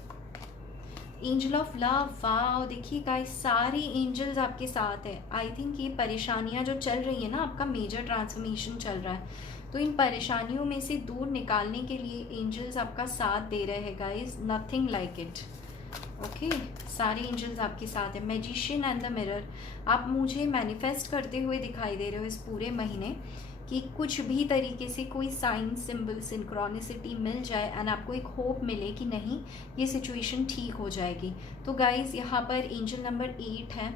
एंजल ऑफ लव, वाओ, देखिए गाइस सारी एंजल्स आपके साथ है। आई थिंक ये परेशानियां जो चल रही है ना, आपका मेजर ट्रांसफॉर्मेशन चल रहा है, तो इन परेशानियों में से दूर निकालने के लिए एंजल्स आपका साथ दे रहे हैं guys, nothing like it. Okay, सारे एंजल्स आपके साथ है। मैजिशियन एंड द मिरर, आप मुझे मैनिफेस्ट करते हुए दिखाई दे रहे हो इस पूरे महीने कि कुछ भी तरीके से कोई साइन, सिंबल, सिंक्रोनिसिटी मिल जाए एंड आपको एक होप मिले कि नहीं, ये सिचुएशन ठीक हो जाएगी। तो गाइज यहाँ पर एंजल नंबर 8 है।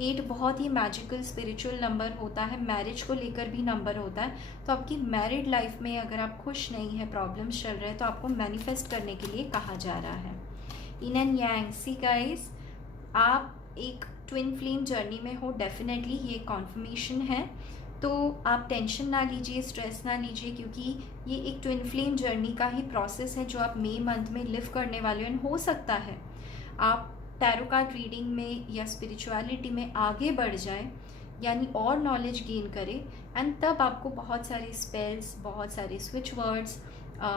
8 बहुत ही मैजिकल स्पिरिचुअल नंबर होता है, मैरिज को लेकर भी नंबर होता है। तो आपकी मैरिड लाइफ में अगर आप खुश नहीं है, प्रॉब्लम्स चल रहे हैं, तो आपको मैनिफेस्ट करने के लिए कहा जा रहा है। In and yang, see guys, आप एक ट्विन फ्लेम जर्नी में हो, डेफिनेटली ये कॉन्फर्मेशन है। तो आप टेंशन ना लीजिए, स्ट्रेस ना लीजिए, क्योंकि ये एक ट्विन फ्लेम जर्नी का ही प्रोसेस है जो आप मई मंथ में लिव करने वाले हो। हो सकता है आप टैरो कार्ड रीडिंग में या स्पिरिचुअलिटी में आगे बढ़ जाए, यानी और नॉलेज गेन करें, एंड तब आपको बहुत सारे स्पेल्स, बहुत सारे स्विच वर्ड्स,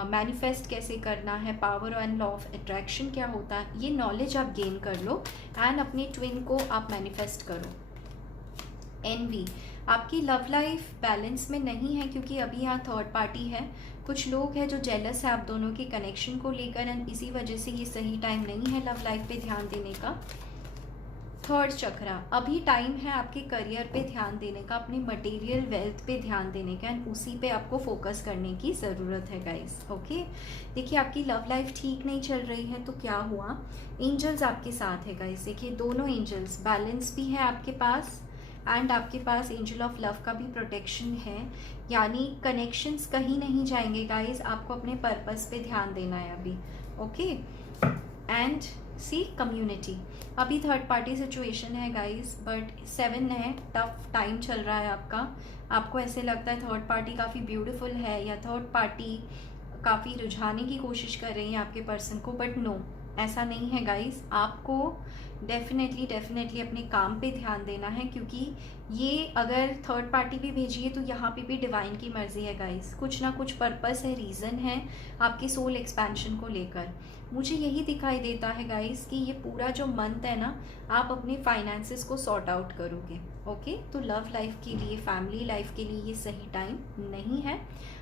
मैनिफेस्ट कैसे करना है, power and law of attraction क्या होता है, ये नॉलेज आप गेन कर लो एंड अपने ट्विन को आप मैनिफेस्ट करो। एनवी, आपकी लव लाइफ बैलेंस में नहीं है क्योंकि अभी यहाँ थर्ड पार्टी है। कुछ लोग हैं जो जेलस है आप दोनों के कनेक्शन को लेकर, एंड इसी वजह से ये सही टाइम नहीं है लव लाइफ पे ध्यान देने का। थर्ड चक्रा, अभी टाइम है आपके करियर पे ध्यान देने का, अपने मटेरियल वेल्थ पे ध्यान देने का, एंड उसी पे आपको फोकस करने की ज़रूरत है गाइस। ओके, देखिए आपकी लव लाइफ ठीक नहीं चल रही है, तो क्या हुआ, एंजल्स आपके साथ है गाइस। देखिए दोनों एंजल्स, बैलेंस भी है आपके पास एंड आपके पास एंजल ऑफ लव का भी प्रोटेक्शन है, यानी कनेक्शंस कहीं नहीं जाएंगे गाइस, आपको अपने पर्पस पे ध्यान देना है अभी। ओके, एंड सी कम्युनिटी, अभी थर्ड पार्टी सिचुएशन है गाइस, बट 7 है, टफ टाइम चल रहा है आपका। आपको ऐसे लगता है थर्ड पार्टी काफ़ी ब्यूटीफुल है या थर्ड पार्टी काफ़ी रुझाने की कोशिश कर रही है आपके पर्सन को, बट नो, ऐसा नहीं है गाइस। आपको डेफिनेटली अपने काम पे ध्यान देना है, क्योंकि ये अगर थर्ड पार्टी भी भेजिए तो यहाँ पे भी डिवाइन की मर्जी है गाइस, कुछ ना कुछ पर्पस है, रीज़न है आपकी सोल एक्सपेंशन को लेकर। मुझे यही दिखाई देता है गाइस कि ये पूरा जो मंथ है ना, आप अपने फाइनेंसेस को सॉर्ट आउट करोगे। ओके, तो लव लाइफ के लिए, फैमिली लाइफ के लिए ये सही टाइम नहीं है।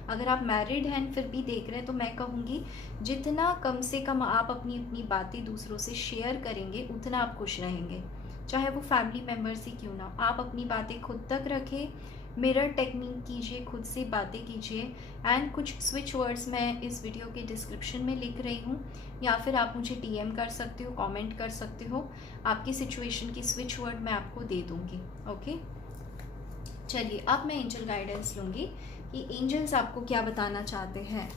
अगर आप मैरिड हैं फिर भी देख रहे हैं, तो मैं कहूँगी जितना कम से कम आप अपनी अपनी बातें दूसरों से शेयर करेंगे, उतना आप खुश रहेंगे, चाहे वो फैमिली मेम्बर्स ही क्यों ना। आप अपनी बातें खुद तक रखें, मिरर टेक्निक कीजिए, खुद से बातें कीजिए, एंड कुछ स्विच वर्ड्स मैं इस वीडियो के डिस्क्रिप्शन में लिख रही हूँ, या फिर आप मुझे डीएम कर सकते हो, कमेंट कर सकते हो, आपकी सिचुएशन की स्विच वर्ड मैं आपको दे दूँगी। ओके, चलिए अब मैं एंजल गाइडेंस लूँगी कि एंजल्स आपको क्या बताना चाहते हैं।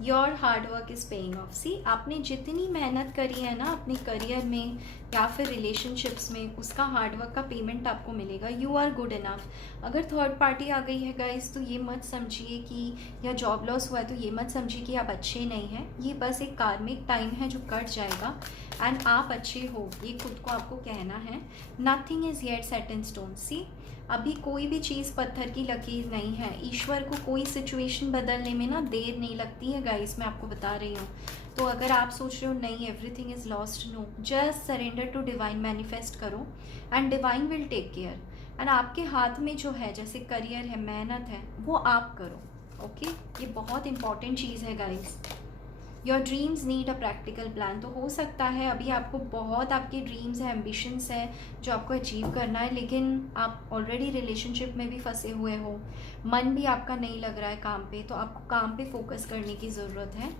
Your hard work is paying off, see आपने जितनी मेहनत करी है ना अपने करियर में या फिर रिलेशनशिप्स में, उसका हार्डवर्क का पेमेंट आपको मिलेगा। You are good enough. अगर थर्ड पार्टी आ गई है गाइस, तो ये मत समझिए कि, या जॉब लॉस हुआ है तो ये मत समझिए कि आप अच्छे नहीं हैं। ये बस एक कार्मिक टाइम है जो कट जाएगा एंड आप अच्छे हो, ये खुद को आपको कहना है। Nothing is yet set in stone, see अभी कोई भी चीज़ पत्थर की लकीर नहीं है। ईश्वर को कोई सिचुएशन बदलने में ना देर नहीं लगती है गाइस, मैं आपको बता रही हूँ। तो अगर आप सोच रहे हो नहीं everything is lost, no, just surrender to divine, manifest करो and divine will take care. And आपके हाथ में जो है, जैसे करियर है, मेहनत है, वो आप करो। ओके, ये बहुत इंपॉर्टेंट चीज़ है guys. Your dreams need a practical plan, तो हो सकता है अभी आपको बहुत आपके ड्रीम्स है, एम्बिशंस है जो आपको अचीव करना है, लेकिन आप ऑलरेडी रिलेशनशिप में भी फंसे हुए हो, मन भी आपका नहीं लग रहा है काम पे, तो आपको काम पे फोकस करने की ज़रूरत है।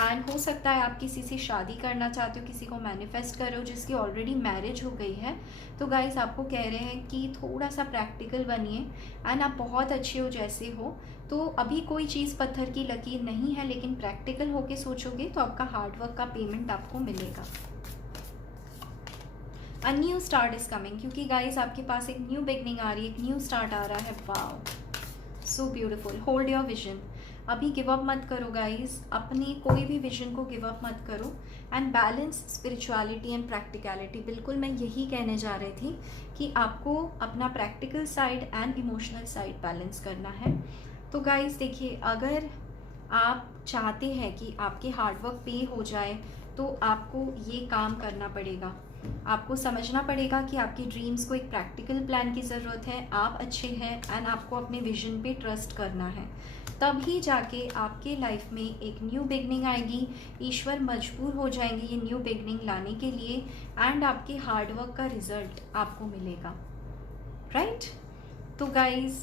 एंड हो सकता है आप किसी से शादी करना चाहते हो, किसी को मैनिफेस्ट कर रहे हो जिसकी ऑलरेडी मैरिज हो गई है। तो गाइस आपको कह रहे हैं कि थोड़ा सा प्रैक्टिकल बनिए एंड आप बहुत अच्छे हो जैसे हो। तो अभी कोई चीज़ पत्थर की लकीर नहीं है, लेकिन प्रैक्टिकल होके सोचोगे तो आपका हार्डवर्क का पेमेंट आपको मिलेगा। अ न्यू स्टार्ट इज कमिंग, क्योंकि गाइस आपके पास एक न्यू बिगनिंग आ रही है, एक न्यू स्टार्ट आ रहा है। Wow, so beautiful. Hold your vision, अभी गिव अप मत करो गाइस, अपनी कोई भी विजन को गिव अप मत करो। And balance spirituality and practicality, बिल्कुल मैं यही कहने जा रही थी कि आपको अपना practical side and emotional side balance करना है। तो गाइस देखिए, अगर आप चाहते हैं कि आपके हार्डवर्क पे हो जाए तो आपको ये काम करना पड़ेगा। आपको समझना पड़ेगा कि आपके ड्रीम्स को एक प्रैक्टिकल प्लान की ज़रूरत है, आप अच्छे हैं एंड आपको अपने विजन पे ट्रस्ट करना है। तभी जाके आपके लाइफ में एक न्यू बिगनिंग आएगी, ईश्वर मजबूर हो जाएंगे ये न्यू बिगनिंग लाने के लिए एंड आपके हार्डवर्क का रिजल्ट आपको मिलेगा, राइट? तो गाइज़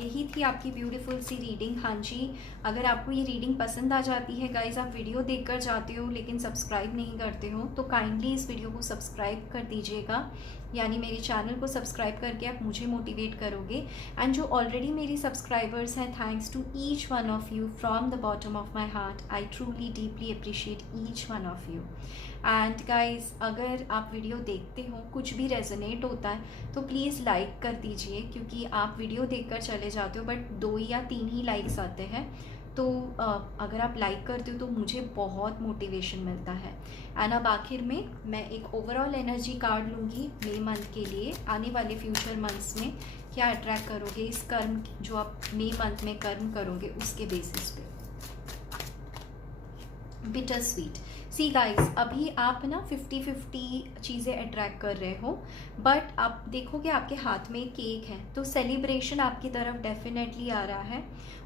यही थी आपकी ब्यूटीफुल सी रीडिंग। हाँ जी, अगर आपको ये रीडिंग पसंद आ जाती है गाइज़, आप वीडियो देखकर जाते हो लेकिन सब्सक्राइब नहीं करते हो, तो काइंडली इस वीडियो को सब्सक्राइब कर दीजिएगा, यानी मेरे चैनल को सब्सक्राइब करके आप मुझे मोटिवेट करोगे। एंड जो ऑलरेडी मेरी सब्सक्राइबर्स हैं, thanks to each one of you from the bottom of my heart. I truly deeply appreciate each one of you. And guys, अगर आप वीडियो देखते हो, कुछ भी रेजोनेट होता है तो प्लीज़ लाइक कर दीजिए, क्योंकि आप वीडियो देखकर चले जाते हो बट 2 या 3 ही लाइक्स आते हैं। तो अगर आप लाइक करते हो तो मुझे बहुत मोटिवेशन मिलता है। एंड अब आखिर में मैं एक ओवरऑल एनर्जी कार्ड लूँगी मई मंथ के लिए, आने वाले फ्यूचर मंथ्स में क्या अट्रैक्ट करोगे इस कर्म, जो आप मई मंथ में कर्म करोगे उसके बेसिस पे। बिटर स्वीट, सी गाइस, अभी आप ना 50-50 चीज़ें अट्रैक्ट कर रहे हो, बट आप देखोगे आपके हाथ में केक है, तो सेलिब्रेशन आपकी तरफ डेफिनेटली आ रहा है।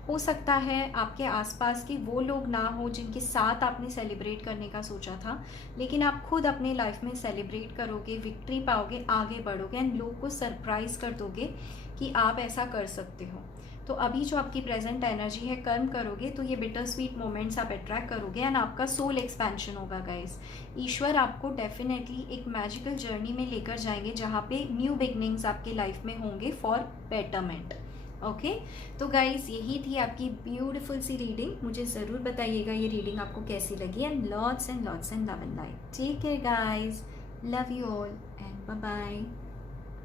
हो सकता है आपके आसपास के वो लोग ना हो जिनके साथ आपने सेलिब्रेट करने का सोचा था, लेकिन आप खुद अपने लाइफ में सेलिब्रेट करोगे, विक्ट्री पाओगे, आगे बढ़ोगे एंड लोग को सरप्राइज़ कर दोगे कि आप ऐसा कर सकते हो। तो अभी जो आपकी प्रेजेंट एनर्जी है, कर्म करोगे तो ये बिटर स्वीट मोमेंट्स आप अट्रैक्ट करोगे एंड आपका सोल एक्सपेंशन होगा गाइस। ईश्वर आपको डेफिनेटली एक मैजिकल जर्नी में लेकर जाएंगे जहाँ पे न्यू बिगनिंग्स आपके लाइफ में होंगे फॉर बेटरमेंट। ओके, तो गाइस यही थी आपकी ब्यूटीफुल सी रीडिंग। मुझे ज़रूर बताइएगा ये रीडिंग आपको कैसी लगी and lots and love and light. Take care guys, love you all and bye bye.